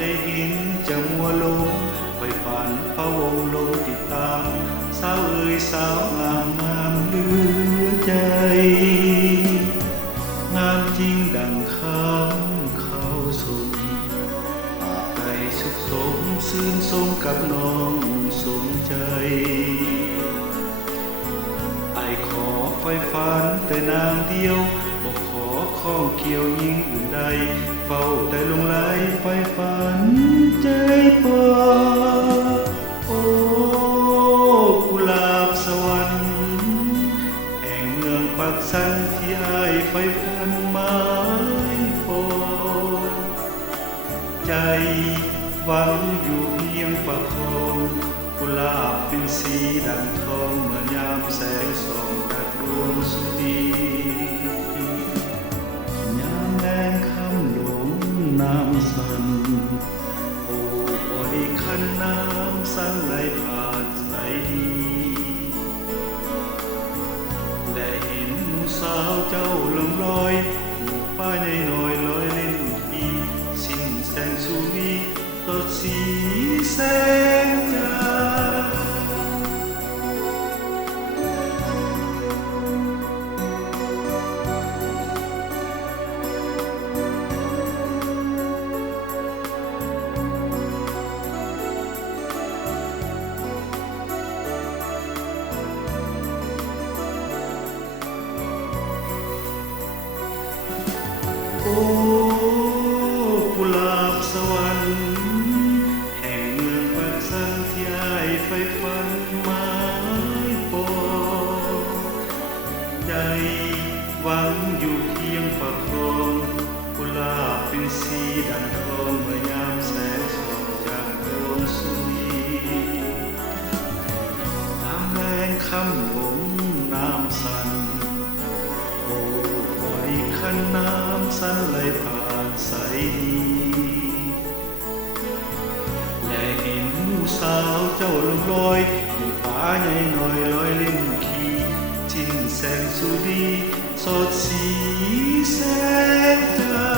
ได้เห็นจะมัวลงไปฝันพะวงลงติดตามสาวเอ๋ยสาวงามงามเหลือใจงามจริงดังคำเขาสมอาบใจสุขสมซื่นสมกับน้องสมใจไอขอไฟฝันแต่นางเดียวบอกขอข้องเกี่ยวยิ่งอื่นใดเฝ้าแต่ลงไหลไฟฝันใจปอโอ้กุหลาบสวรรค์แห่งเมืองปักสันที่อายไฟฝันหมายปอใจหวังอยู่เพียงประคองกุหลาบเป็นสีดังทองเมื่อยามแสงส่องจากดวงสุดียามแรงคำหลงน้ำสันโอ้บริคันน้ำสันไหลผ่านใสดีและเห็นหมู่สาวเจ้าลงลอยหมู่ป้าใหญ่น้อยลอยเล่นทีสิ้นแสงสุรีสดสีแสงจ้าโอ้กุหลาบสวรรค์แห่งเมืองปักสันที่อายไฟฝันหมายปองใจหวังอยู่เพียงประคองกุหลาบเป็นสีดังทองเมื่อยามแสงส่องจากดวงสุรีน้ำแรงคำหลงน้ำสันโอ้บริคันน้ำสันไหลผ่านใสดีและเห็นหมู่สาวเจ้าลงลอยหมู่ป่าใหญ่น้อยลอยเล่นขี่จิ้นแสงสุรีสดสีแสงจ้า